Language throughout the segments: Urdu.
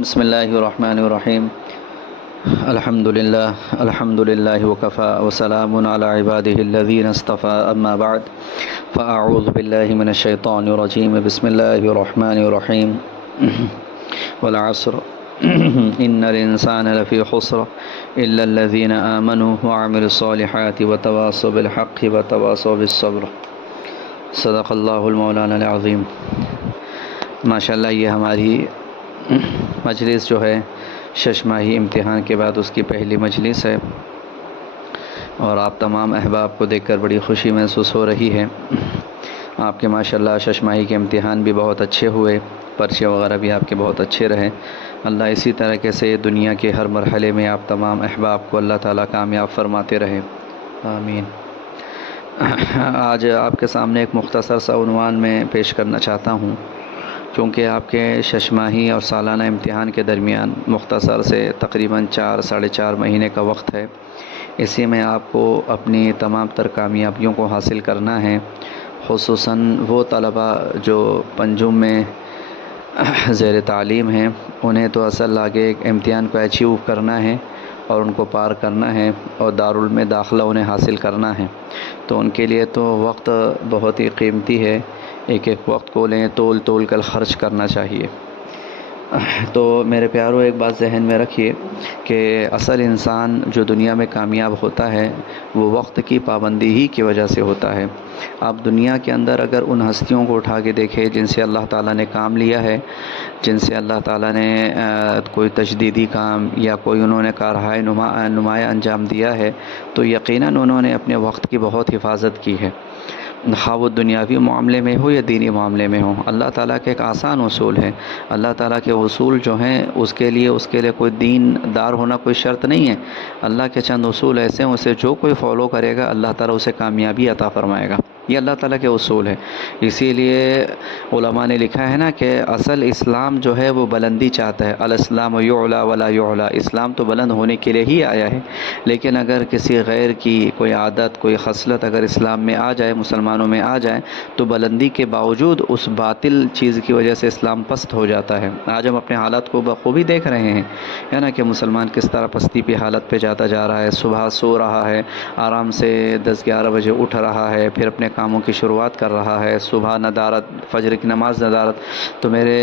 بسم اللہ الرحمن الرحیم الحمد للہ وکفی وسلام علی عبادہ الذین اصطفی اما بعد فاعوذ باللہ من الشیطان الرجیم بسم اللہ الرحمن الرحیم والعصر ان الانسان لفی خسر الا الذین آمنوا وعملوا الصالحات وتواصوا بالحق وتواصوا بالصبر صدق اللہ المولانا العظیم۔ ماشاءاللہ یہ ہماری مجلس جو ہے شش ماہی امتحان کے بعد اس کی پہلی مجلس ہے، اور آپ تمام احباب کو دیکھ کر بڑی خوشی محسوس ہو رہی ہے۔ آپ کے ماشاءاللہ شش ماہی کے امتحان بھی بہت اچھے ہوئے، پرچے وغیرہ بھی آپ کے بہت اچھے رہے۔ اللہ اسی طریقے سے دنیا کے ہر مرحلے میں آپ تمام احباب کو اللہ تعالیٰ کامیاب فرماتے رہے، آمین۔ آج آپ کے سامنے ایک مختصر سا عنوان میں پیش کرنا چاہتا ہوں، کیونکہ آپ کے شش ماہی اور سالانہ امتحان کے درمیان مختصر سے تقریباً 4-4.5 مہینے کا وقت ہے۔ اسی میں آپ کو اپنی تمام تر کامیابیوں کو حاصل کرنا ہے، خصوصاً وہ طلباء جو پنجم میں زیر تعلیم ہیں، انہیں تو اصل آگے ایک امتحان کو اچیو کرنا ہے اور ان کو پار کرنا ہے، اور دارالعلوم میں داخلہ انہیں حاصل کرنا ہے۔ تو ان کے لیے تو وقت بہت ہی قیمتی ہے، ایک ایک وقت کو لیں تول کر خرچ کرنا چاہیے۔ تو میرے پیارو، ایک بات ذہن میں رکھیے کہ اصل انسان جو دنیا میں کامیاب ہوتا ہے وہ وقت کی پابندی ہی کی وجہ سے ہوتا ہے۔ آپ دنیا کے اندر اگر ان ہستیوں کو اٹھا کے دیکھیں جن سے اللہ تعالیٰ نے کام لیا ہے، جن سے اللہ تعالیٰ نے کوئی تجدیدی کام یا کوئی انہوں نے کارہائے نمایاں انجام دیا ہے، تو یقیناً انہوں نے اپنے وقت کی بہت حفاظت کی ہے، خواہ وہ دنیاوی معاملے میں ہو یا دینی معاملے میں ہو۔ اللہ تعالیٰ کے ایک آسان اصول ہے، اللہ تعالیٰ کے اصول جو ہیں اس کے لیے کوئی دین دار ہونا کوئی شرط نہیں ہے۔ اللہ کے چند اصول ایسے ہیں، اسے جو کوئی فالو کرے گا اللہ تعالیٰ اسے کامیابی عطا فرمائے گا۔ یہ اللہ تعالیٰ کے اصول ہے۔ اسی لیے علماء نے لکھا ہے نا کہ اصل اسلام جو ہے وہ بلندی چاہتا ہے، الاسلام یعلا ولا یعلا، اسلام تو بلند ہونے کے لیے ہی آیا ہے، لیکن اگر کسی غیر کی کوئی عادت کوئی خصلت اگر اسلام میں آ جائے، مسلمانوں میں آ جائے، تو بلندی کے باوجود اس باطل چیز کی وجہ سے اسلام پست ہو جاتا ہے۔ آج ہم اپنے حالات کو بخوبی دیکھ رہے ہیں، ہے نا، کہ مسلمان کس طرح پستی پہ حالت پہ جاتا جا رہا ہے۔ صبح سو رہا ہے، آرام سے 10-11 بجے اٹھ رہا ہے، پھر اپنے کاموں کی شروعات کر رہا ہے، صبح ندارت، فجر کی نماز ندارت۔ تو میرے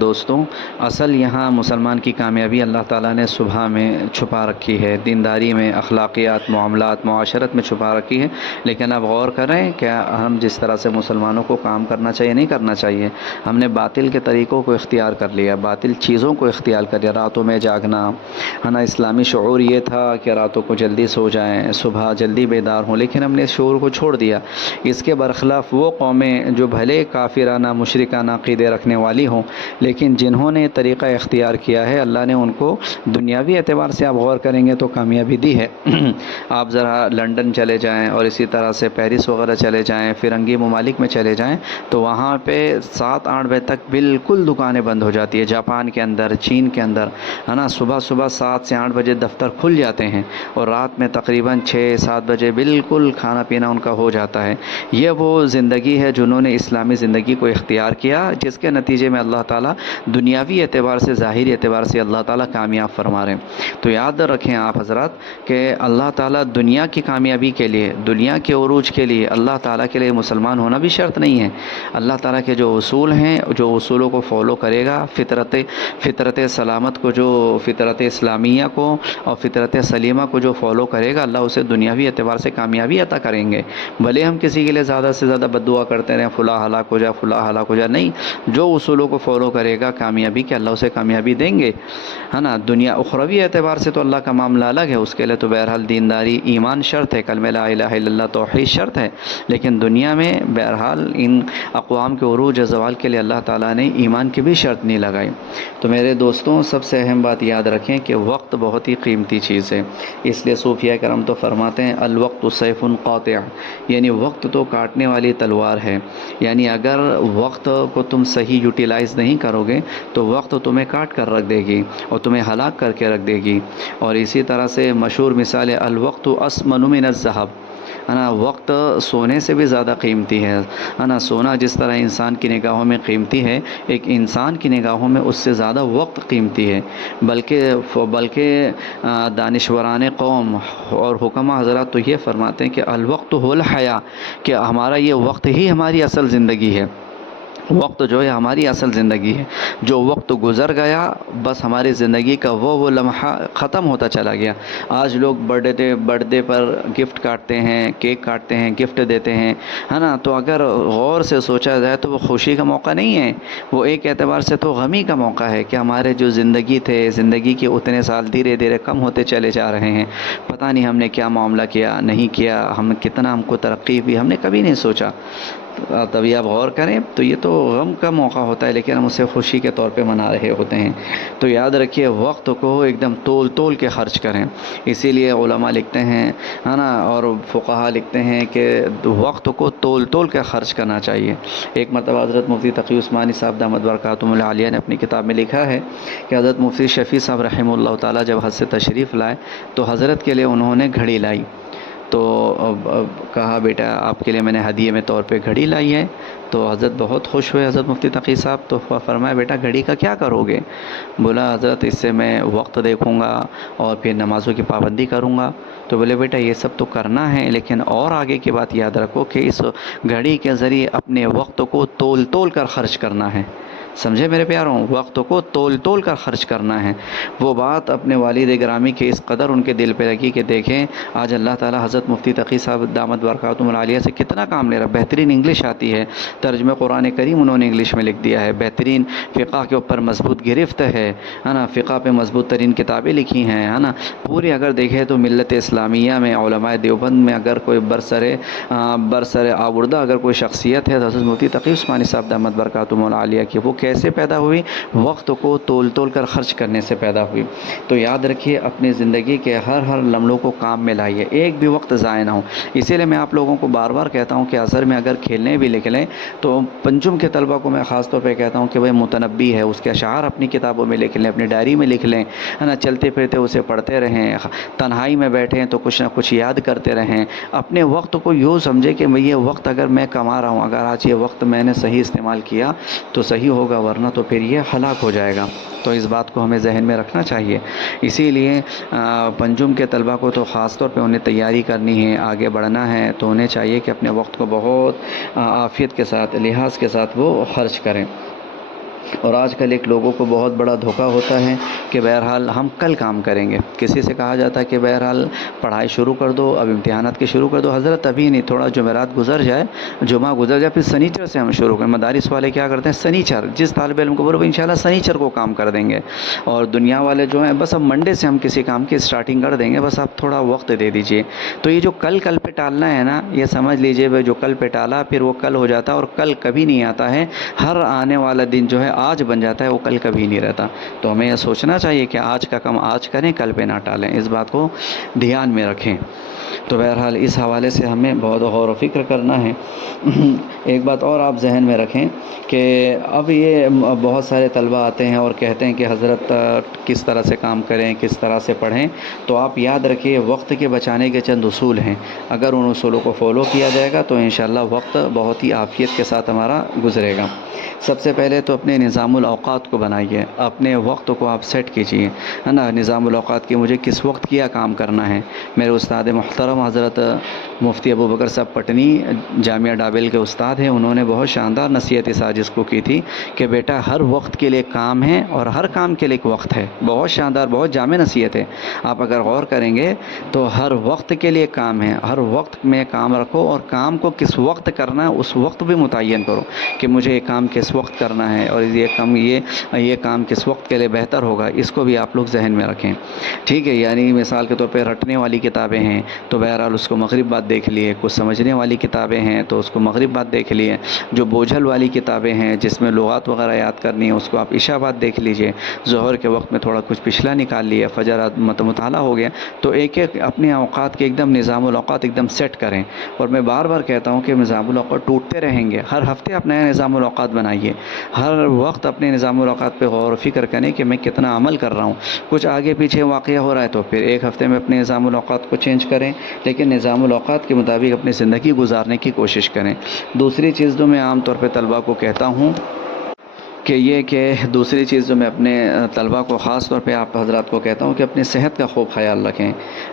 دوستوں، اصل یہاں مسلمان کی کامیابی اللہ تعالیٰ نے صبح میں چھپا رکھی ہے، دینداری میں، اخلاقیات، معاملات، معاشرت میں چھپا رکھی ہے۔ لیکن اب غور کریں کہ ہم جس طرح سے مسلمانوں کو کام کرنا چاہیے نہیں کرنا چاہیے، ہم نے باطل کے طریقوں کو اختیار کر لیا، باطل چیزوں کو اختیار کر لیا، راتوں میں جاگنا، ہے نا۔ اسلامی شعور یہ تھا کہ راتوں کو جلدی سو جائیں، صبح جلدی بیدار ہوں، لیکن ہم نے اس شعور کو چھوڑ دیا۔ اس کے برخلاف وہ قومیں جو بھلے کافرانہ مشرکانہ عقیدے رکھنے والی ہوں، لیکن جنہوں نے طریقہ اختیار کیا ہے، اللہ نے ان کو دنیاوی اعتبار سے آپ غور کریں گے تو کامیابی دی ہے۔ آپ ذرا لنڈن چلے جائیں اور اسی طرح سے پیرس وغیرہ چلے جائیں، فرنگی ممالک میں چلے جائیں، تو وہاں پہ 7-8 بجے تک بالکل دکانیں بند ہو جاتی ہے۔ جاپان کے اندر، چین کے اندر، ہے نا، صبح 7 سے 8 بجے دفتر کھل جاتے ہیں، اور رات میں تقریباً 6-7 بجے بالکل کھانا پینا ان کا ہو جاتا ہے۔ یہ وہ زندگی ہے جنہوں نے اسلامی زندگی کو اختیار کیا، جس کے نتیجے میں اللہ تعالیٰ دنیاوی اعتبار سے، ظاہری اعتبار سے اللہ تعالیٰ کامیاب فرما رہے ہیں۔ تو یاد رکھیں آپ حضرات کہ اللہ تعالیٰ دنیا کی کامیابی کے لیے، دنیا کے عروج کے لیے، اللہ تعالیٰ کے لیے مسلمان ہونا بھی شرط نہیں ہے۔ اللہ تعالیٰ کے جو اصول ہیں، جو اصولوں کو فالو کرے گا، فطرت سلامت کو، جو فطرت اسلامیہ کو اور فطرت سلیمہ کو جو فالو کرے گا، اللہ اسے دنیاوی اعتبار سے کامیابی عطا کریں گے۔ بھلے ہم کسی کے لیے زیادہ سے زیادہ بد دعا کرتے رہیں، فلاں ہلاک ہو جائے، فلاں ہلاک ہو جائے، نہیں، جو اصولوں کو فالو کرے گا کامیابی کے، اللہ اسے کامیابی دیں گے، ہے نا۔ دنیا اخروی اعتبار سے تو اللہ کا معاملہ الگ ہے، اس کے لیے تو بہرحال دینداری، ایمان شرط ہے، کلمہ لا الہ الا اللہ توحید شرط ہے، لیکن دنیا میں بہرحال ان اقوام کے عروج و زوال کے لیے اللہ تعالیٰ نے ایمان کی بھی شرط نہیں لگائی۔ تو میرے دوستوں، سب سے اہم بات یاد رکھیں کہ وقت بہت ہی قیمتی چیز ہے، اس لیے صوفیہ کرام تو فرماتے ہیں الوقت سیف قاطع، یعنی وقت تو کاٹنے والی تلوار ہے، یعنی اگر وقت کو تم صحیح یوٹیلائز نہیں کرو گے تو وقت تمہیں کاٹ کر رکھ دے گی اور تمہیں ہلاک کر کے رکھ دے گی۔ اور اسی طرح سے مشہور مثال ہے الوقت اسمن من الذهب، ہے نا، وقت سونے سے بھی زیادہ قیمتی ہے نا. سونا جس طرح انسان کی نگاہوں میں قیمتی ہے، ایک انسان کی نگاہوں میں اس سے زیادہ وقت قیمتی ہے. بلکہ دانشوران قوم اور حکماء حضرات تو یہ فرماتے ہیں کہ الوقت هو الحیاء، کہ ہمارا یہ وقت ہی ہماری اصل زندگی ہے. وقت جو ہے ہماری اصل زندگی ہے. جو وقت گزر گیا بس ہماری زندگی کا وہ لمحہ ختم ہوتا چلا گیا. آج لوگ برتھ ڈے پر گفٹ کاٹتے ہیں، کیک کاٹتے ہیں، گفٹ دیتے ہیں، ہے نا. تو اگر غور سے سوچا جائے تو وہ خوشی کا موقع نہیں ہے، وہ ایک اعتبار سے تو غمی کا موقع ہے کہ ہمارے جو زندگی تھے، زندگی کے اتنے سال دھیرے دھیرے کم ہوتے چلے جا رہے ہیں. پتہ نہیں ہم نے کیا معاملہ کیا، نہیں کیا، ہم کو ترقی ہوئی، ہم نے کبھی نہیں سوچا. تبھی آپ غور کریں تو یہ تو غم کا موقع ہوتا ہے، لیکن ہم اسے خوشی کے طور پہ منا رہے ہوتے ہیں. تو یاد رکھیے وقت کو ایک دم تول کے خرچ کریں. اسی لیے علماء لکھتے ہیں، ہے نا، اور فقہاء لکھتے ہیں کہ وقت کو تول کے خرچ کرنا چاہیے. ایک مرتبہ حضرت مفتی تقی عثمانی صاحب دامت برکاتہم العالیہ نے اپنی کتاب میں لکھا ہے کہ حضرت مفتی شفیع صاحب رحمہ اللہ تعالیٰ جب حج سے تشریف لائے تو حضرت کے لیے انہوں نے گھڑی لائی. تو کہا بیٹا آپ کے لیے میں نے ہدیے میں طور پہ گھڑی لائی ہے. تو حضرت بہت خوش ہوئے، حضرت مفتی تقی صاحب. تو فرمایا بیٹا گھڑی کا کیا کرو گے؟ بولا حضرت اس سے میں وقت دیکھوں گا اور پھر نمازوں کی پابندی کروں گا. تو بولے بیٹا یہ سب تو کرنا ہے، لیکن اور آگے کی بات یاد رکھو کہ اس گھڑی کے ذریعے اپنے وقت کو تول کر خرچ کرنا ہے. سمجھے میرے پیاروں، وقت کو تول کر خرچ کرنا ہے. وہ بات اپنے والد گرامی کے اس قدر ان کے دل پہ لگی کہ دیکھیں آج اللہ تعالیٰ حضرت مفتی تقی صاحب دامت برکاتہم العالیہ سے کتنا کام لے رہا ہے. بہترین انگلش آتی ہے، ترجمہ قرآن کریم انہوں نے انگلش میں لکھ دیا ہے. بہترین فقہ کے اوپر مضبوط گرفت ہے نا. فقہ پہ مضبوط ترین کتابیں لکھی ہیں، ہے نا. پوری اگر دیکھیں تو ملت اسلامیہ میں علماء دیوبند میں اگر کوئی برسر آوردہ اگر کوئی شخصیت ہے تو حضرت مفتی تقی عثمانی صاحب دامت برکاتہم العالیہ کی. وہ کیسے پیدا ہوئی؟ وقت کو تول کر خرچ کرنے سے پیدا ہوئی. تو یاد رکھیے اپنی زندگی کے ہر لمحوں کو کام میں لائیے، ایک بھی وقت ضائع نہ ہو. اسی لیے میں آپ لوگوں کو بار بار کہتا ہوں کہ عصر میں اگر کھیلنے بھی لکھ لیں تو پنجم کے طلبہ کو میں خاص طور پہ کہتا ہوں کہ وہ متنبی ہے اس کے اشعار اپنی کتابوں میں لکھ لیں، اپنی ڈائری میں لکھ لیں، ہے نا. چلتے پھرتے اسے پڑھتے رہیں، تنہائی میں بیٹھیں تو کچھ نہ کچھ یاد کرتے رہیں. اپنے وقت کو یوں سمجھے کہ یہ وقت اگر میں کما رہا ہوں، اگر آج یہ وقت میں نے صحیح استعمال کیا تو صحیح ہوگا، ورنہ تو پھر یہ ہلاک ہو جائے گا. تو اس بات کو ہمیں ذہن میں رکھنا چاہیے. اسی لیے پنجم کے طلبہ کو تو خاص طور پہ انہیں تیاری کرنی ہے، آگے بڑھنا ہے تو انہیں چاہیے کہ اپنے وقت کو بہت عافیت کے ساتھ، لحاظ کے ساتھ وہ خرچ کریں. اور آج کل ایک لوگوں کو بہت بڑا دھوکہ ہوتا ہے کہ بہرحال ہم کل کام کریں گے. کسی سے کہا جاتا ہے کہ بہرحال پڑھائی شروع کر دو، اب امتحانات کی شروع کر دو. حضرت ابھی نہیں، تھوڑا جمعرات گزر جائے، جمعہ گزر جائے، پھر سنیچر سے ہم شروع کریں. مدارس والے کیا کرتے ہیں؟ سنیچر، جس طالب علم کو بولو انشاءاللہ سنیچر کو کام کر دیں گے. اور دنیا والے جو ہیں بس اب منڈے سے ہم کسی کام کی اسٹارٹنگ کر دیں گے، بس آپ تھوڑا وقت دے دیجئے. تو یہ جو کل پہ ٹالنا ہے نا، یہ سمجھ لیجئے جو کل پہ ٹالا پھر وہ کل ہو جاتا ہے، اور کل کبھی نہیں آتا ہے. ہر آنے والا دن جو ہے آج بن جاتا ہے، وہ کل کبھی نہیں رہتا. تو ہمیں یہ سوچنا چاہیے کہ آج کا کام آج کریں، کل پہ نہ ٹالیں. اس بات کو دھیان میں رکھیں. تو بہرحال اس حوالے سے ہمیں بہت غور و فکر کرنا ہے. ایک بات اور آپ ذہن میں رکھیں کہ اب یہ بہت سارے طلبہ آتے ہیں اور کہتے ہیں کہ حضرت کس طرح سے کام کریں، کس طرح سے پڑھیں. تو آپ یاد رکھیے وقت کے بچانے کے چند اصول ہیں. اگر ان اصولوں کو فالو کیا جائے گا تو انشاءاللہ وقت بہت ہی عافیت کے ساتھ ہمارا گزرے گا. سب سے پہلے تو اپنے نظام الاوقات کو بنائیے، اپنے وقت کو آپ سیٹ کیجیے، ہے نا. نظام الاوقات کی مجھے کس وقت کیا کام کرنا ہے. میرے استاد محترم حضرت مفتی ابو بکر صاحب پٹنی جامعہ ڈابل کے استاد ہیں، انہوں نے بہت شاندار نصیحت اس آج اس کو کی تھی کہ بیٹا ہر وقت کے لیے کام ہے اور ہر کام کے لیے ایک وقت ہے. بہت شاندار، بہت جامع نصیحت ہے. آپ اگر غور کریں گے تو ہر وقت کے لیے کام ہے، ہر وقت میں کام رکھو، اور کام کو کس وقت کرنا ہے اس وقت بھی متعین کرو کہ مجھے یہ کام کس وقت کرنا ہے اور یہ کام کس وقت کے لیے بہتر ہوگا. اس کو بھی آپ لوگ ذہن میں رکھیں، ٹھیک ہے. یعنی مثال کے طور پہ رٹنے والی کتابیں ہیں تو بہرحال اس کو مغرب بعد دیکھ لیے. کچھ سمجھنے والی کتابیں ہیں تو اس کو مغرب بعد دیکھ لیے. جو بوجھل والی کتابیں ہیں جس میں لغات وغیرہ یاد کرنی ہے اس کو آپ عشاء بعد دیکھ لیجئے. ظہر کے وقت میں تھوڑا کچھ پچھلا نکال لیا، فجر مطالعہ ہو گیا. تو ایک اپنے اوقات کے ایک دم نظام الاوقات ایک دم سیٹ کریں. اور میں بار بار کہتا ہوں کہ نظام الاوقات ٹوٹتے رہیں گے، ہر ہفتے آپ نیا نظام الاوقات بنائیے. ہر وقت اپنے نظام الاوقات پہ غور و فکر کریں کہ میں کتنا عمل کر رہا ہوں، کچھ آگے پیچھے واقعہ ہو رہا ہے تو پھر ایک ہفتے میں اپنے نظام الاوقات کو چینج کریں، لیکن نظام الاوقات کے مطابق اپنی زندگی گزارنے کی کوشش کریں۔ دوسری چیز جو میں عام طور پہ طلباء کو کہتا ہوں دوسری چیز جو میں اپنے طلباء کو خاص طور پہ آپ حضرات کو کہتا ہوں کہ اپنی صحت کا خوب خیال رکھیں،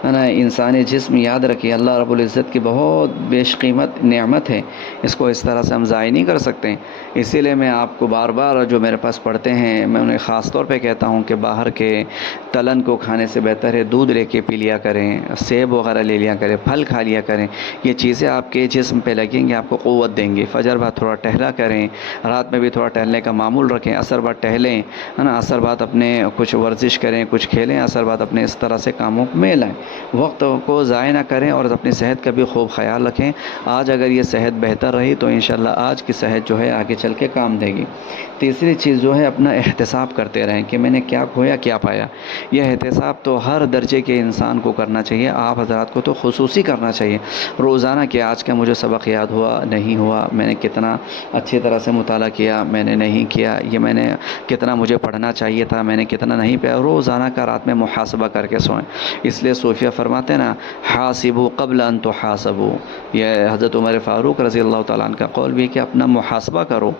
ہے نا۔ انسانی جسم یاد رکھیے اللہ رب العزت کی بہت بیش قیمت نعمت ہے، اس کو اس طرح سے ہم ضائع نہیں کر سکتے۔ اسی لیے میں آپ کو بار بار جو میرے پاس پڑھتے ہیں میں انہیں خاص طور پہ کہتا ہوں کہ باہر کے تلن کو کھانے سے بہتر ہے دودھ لے کے پی لیا کریں، سیب وغیرہ لے لیا کریں، پھل کھا لیا کریں۔ یہ چیزیں آپ کے جسم پہ لگیں گے، آپ کو قوت دیں گی۔ فجر بعد تھوڑا ٹہلا کریں، رات میں بھی تھوڑا ٹہلنے کا معمول رکھیں، عصر بعد ٹہلیں، ہے نا، عصر بعد اپنے کچھ ورزش کریں، کچھ کھیلیں، عصر بعد اپنے اس طرح سے کاموں میں لائیں۔ وقت کو ضائع نہ کریں اور اپنی صحت کا بھی خوب خیال رکھیں۔ آج اگر یہ صحت بہتر رہی تو انشاءاللہ آج کی صحت جو ہے آگے چل کے کام دے گی۔ تیسری چیز جو ہے اپنا احتساب کرتے رہیں کہ میں نے کیا کھویا کیا پایا۔ یہ احتساب تو ہر درجے کے انسان کو کرنا چاہیے، آپ حضرات کو تو خصوصی کرنا چاہیے روزانہ کہ آج کا مجھے سبق یاد ہوا نہیں ہوا، میں نے کتنا اچھی طرح سے مطالعہ کیا، میں نے نہیں کیا، یہ میں نے کتنا مجھے پڑھنا چاہیے تھا، میں نے کتنا نہیں پڑھا۔ روزانہ کا رات میں محاسبہ کر کے سوئیں۔ اس لیے صوفیہ فرماتے ہیں نا، حاسبوا قبل ان تحاسبوا، یہ حضرت عمر فاروق رضی اللہ تعالیٰ عنہ کا قول بھی ہے کہ اپنا محاسبہ کرو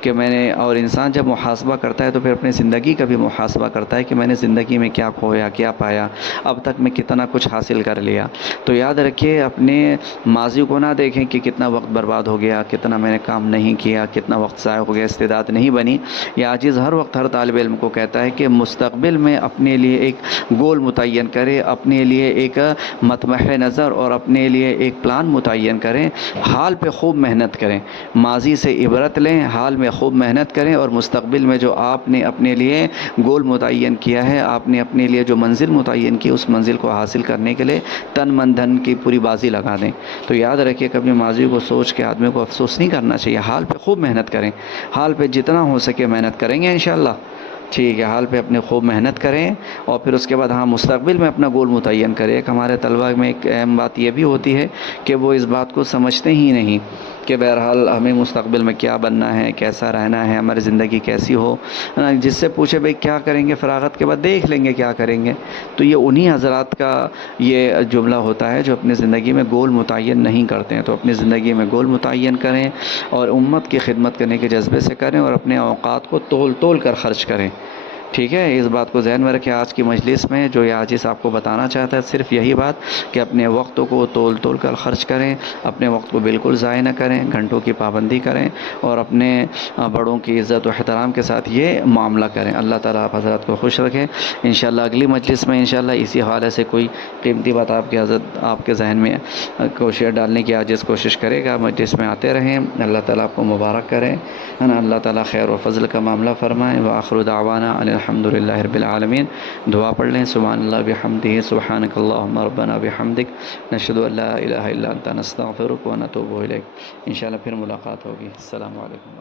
کہ میں نے، اور انسان جب محاسبہ کرتا ہے تو پھر اپنی زندگی کا بھی محاسبہ کرتا ہے کہ میں نے زندگی میں کیا کھویا کیا پایا، اب تک میں کتنا کچھ حاصل کر لیا۔ تو یاد رکھیے اپنے ماضی کو نہ دیکھیں کہ کتنا وقت برباد ہو گیا، کتنا میں نے کام نہیں کیا، کتنا وقت ضائع ہو گیا، استعداد نہیں بنی۔ یہ عاجز ہر وقت ہر طالب علم کو کہتا ہے کہ مستقبل میں اپنے لیے ایک گول متعین کرے، اپنے لیے ایک مطمح نظر اور اپنے لیے ایک پلان متعین کریں، حال پہ خوب محنت کریں، ماضی سے عبرت لیں، حال میں خوب محنت کریں، اور مستقبل میں جو آپ نے اپنے لیے گول متعین کیا ہے، آپ نے اپنے لیے جو منزل متعین کی، اس منزل کو حاصل کرنے کے لیے تن من دھن کی پوری بازی لگا دیں۔ تو یاد رکھیے کہ اپنے ماضی کو سوچ کے آدمی کو افسوس نہیں کرنا چاہیے، حال پہ خوب محنت کریں، حال پہ جتنا ہو سکے محنت کریں گے انشاءاللہ، ٹھیک ہے، حال پہ اپنے خوب محنت کریں، اور پھر اس کے بعد مستقبل میں اپنا گول متعین کریں۔ ایک ہمارے طلباء میں ایک اہم بات یہ بھی ہوتی ہے کہ وہ اس بات کو سمجھتے ہی نہیں کہ بہرحال ہمیں مستقبل میں کیا بننا ہے، کیسا رہنا ہے، ہماری زندگی کیسی ہو، جس سے پوچھے بھئی کیا کریں گے فراغت کے بعد، دیکھ لیں گے کیا کریں گے۔ تو یہ انہی حضرات کا یہ جملہ ہوتا ہے جو اپنی زندگی میں گول متعین نہیں کرتے ہیں۔ تو اپنی زندگی میں گول متعین کریں اور امت کی خدمت کرنے کے جذبے سے کریں، اور اپنے اوقات کو تول کر خرچ کریں، ٹھیک ہے۔ اس بات کو ذہن میں رکھیں۔ آج کی مجلس میں جو یہ عاجز آپ کو بتانا چاہتا ہے صرف یہی بات کہ اپنے وقت کو تول کر خرچ کریں، اپنے وقت کو بالکل ضائع نہ کریں، گھنٹوں کی پابندی کریں، اور اپنے بڑوں کی عزت و احترام کے ساتھ یہ معاملہ کریں۔ اللہ تعالیٰ آپ حضرات کو خوش رکھے۔ انشاءاللہ اگلی مجلس میں انشاءاللہ اسی حوالے سے کوئی قیمتی بات آپ کے ذہن میں کوشش ڈالنے کی عاجز کوشش کرے گا۔ مجلس میں آتے رہیں، اللہ تعالیٰ آپ کو مبارک کرے، ہے نا، اللہ تعالیٰ خیر و فضل کا معاملہ فرمائے۔ وآخر دعوانا الحمدللہ رب العالمین۔ دعا پڑھ لیں۔ سبحان اللہ بحمدہ، سبحانک اللہم ربنا بحمدک، نشہد ان لا الہ الا انت، نستغفرک ونتوب الیک۔ انشاءاللہ پھر ملاقات ہوگی۔ السلام علیکم۔